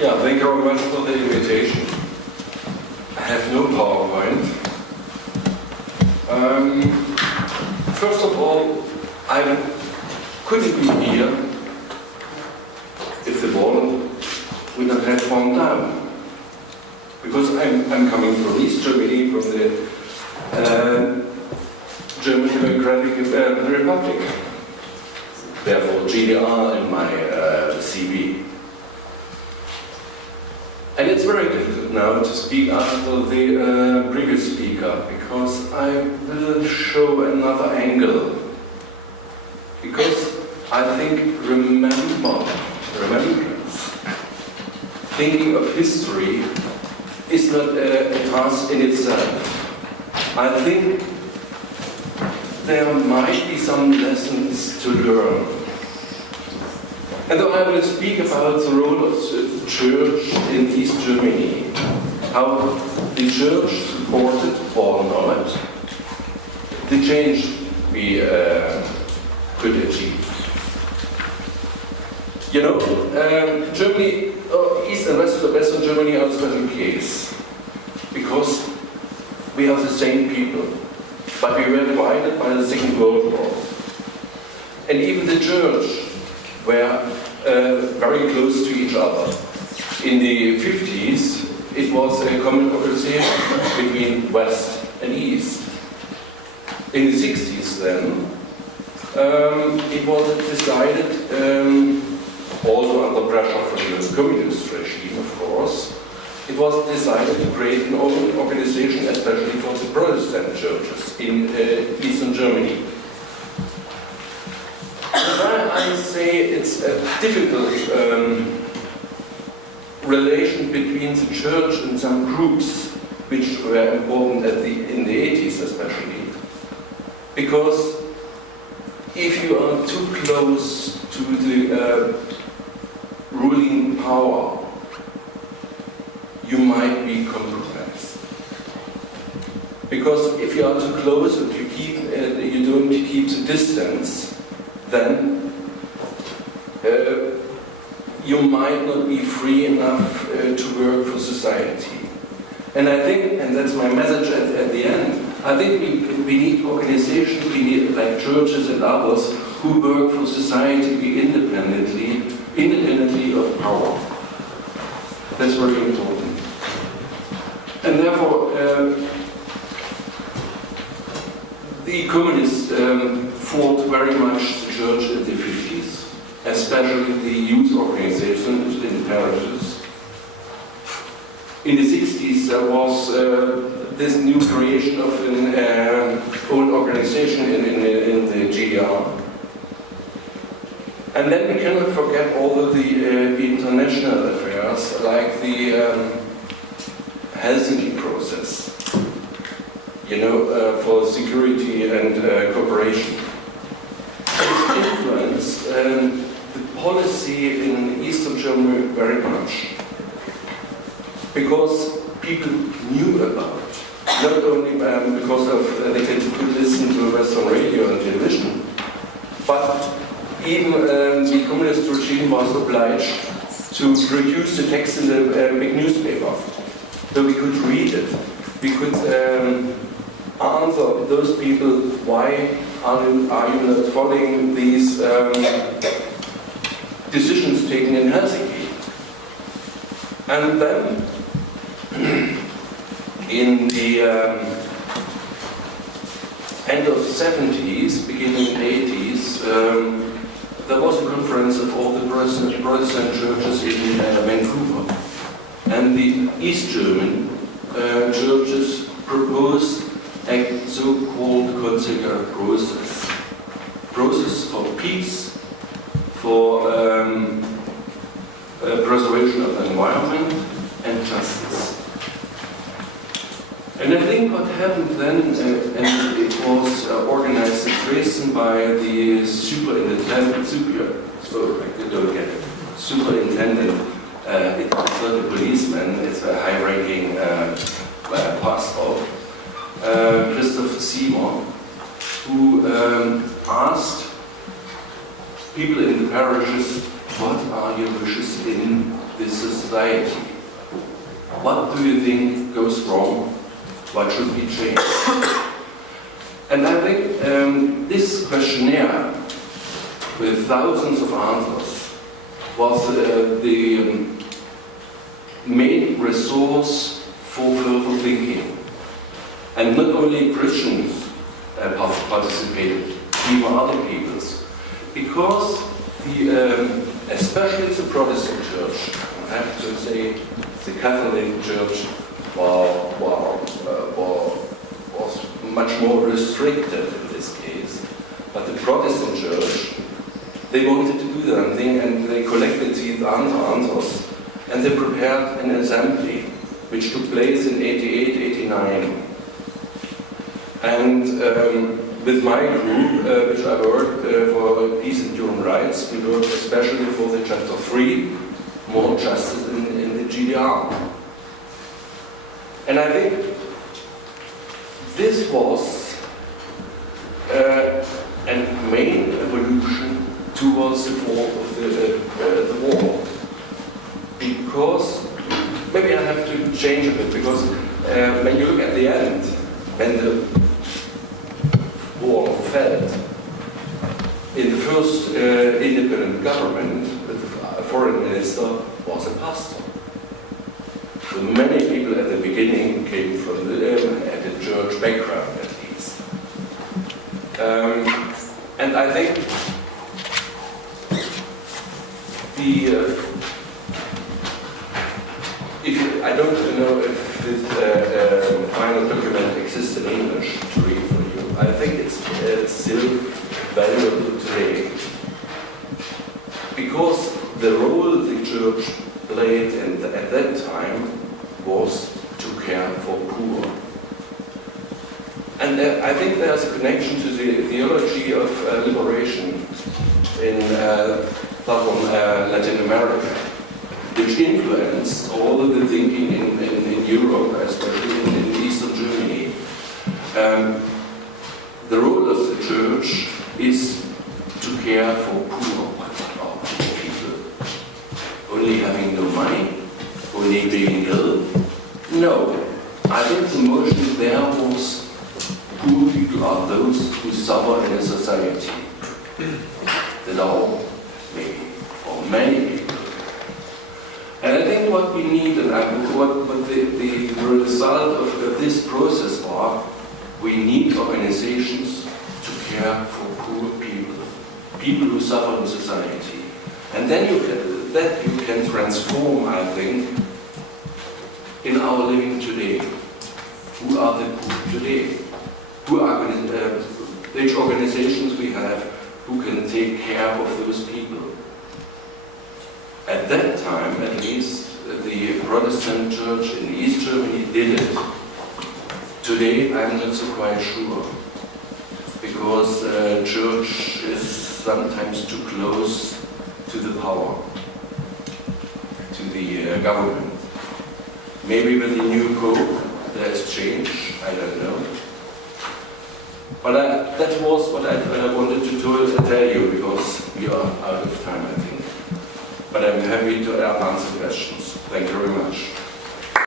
Yeah, thank you very much for the invitation. I have no PowerPoint. First of all, I couldn't be here if the wall would not have fallen down. Because I'm coming from East Germany, from the German Democratic Republic. Therefore, GDR in my CV. And it's very difficult now to speak after the previous speaker, because I will show another angle. Because I think remembrance, thinking of history, is not a task in itself. I think there might be some lessons to learn. And though I will speak about the role of the Church in East Germany, how the Church supported or not the change we could achieve. You know, Germany, East and Western Germany are a special case, because we are the same people, but we were divided by the Second World War. And even the Church were very close to each other. In the 50s, it was a common organization between West and East. In the 60s then, it was decided, also under pressure from the communist regime, of course, it was decided to create an own organization, especially for the Protestant churches in Eastern Germany. I say it's a difficult relation between the church and some groups which were important in the 80s especially. Because if you are too close to the ruling power, you might be compromised. Because if you are too close and you don't keep the distance, then you might not be free enough to work for society. And I think, and that's my message at the end, I think we need organizations, we need like churches and others who work for society independently of power. That's very important. And therefore, the communists fought very much the church in the 50s, especially the youth organizations in the parishes. In the 60s, there was this new creation of an old organization in the GDR. And then we cannot forget all of the international affairs, like the Helsinki process, you know, for security and cooperation. It influenced the policy in Eastern Germany very much, because people knew about it, not only because of they could listen to Western radio and television, but even the communist regime was obliged to produce the text in the big newspaper, so we could read it. We could answer those people, why are you not following these decisions taken in Helsinki? And then, in the end of the 70s, beginning 80s, there was a conference of all the Protestant churches in Vancouver. And the East German churches proposed a so-called Consequer process for peace, for preservation of the environment and justice. And I think what happened then, and it was organized in Dresden by the superintendent, it's not a policeman, it's a high-ranking pastor, Christoph Seymour, who asked people in the parishes what are your wishes in this society? What do you think goes wrong? What should be changed? And I think this questionnaire, with thousands of answers, was the main resource for further thinking. And not only Christians participated, even other peoples. Because especially the Protestant Church, I have to say, the Catholic Church was much more restricted in this case. But the Protestant Church, they wanted to do something, and they collected these answers, and they prepared an assembly, which took place in 88, 89. And with my group, which I worked for peace and human rights, we worked especially for the chapter 3, more justice in the GDR. And I think this was a main evolution towards the fall of the war. Because, maybe I have to change a bit, because when you look at the end, when the war fell, in the first independent government, the foreign minister was a pastor. So many people at the beginning came from the church background, at least. And I think I don't know if this final document exists in English to read for you. I think it's still valuable today. Because the role the church played at that time was to care for poor. And I think there's a connection to the theology of liberation in southern Latin America, which influenced all of the thinking in Europe, especially in Eastern Germany. The role of the church is to care for poor people. Only having no money? Only being ill? No. I think the motion there was poor people are those who suffer in a society. That are all, maybe, or many people. And I think what we need, and what the result of this process are, we need organizations to care for poor people, people who suffer in society. And then you can transform, I think, in our living today. Who are the poor today? Which organizations we have who can take care of those people? At that time, at least, the Protestant church in East Germany did it. Today, I'm not so quite sure, because church is sometimes too close to the power, to the government. Maybe with the new pope, there's change, I don't know. But that was what I wanted to tell you, because we are out of time, I think. But I'm happy to answer questions. Thank you very much.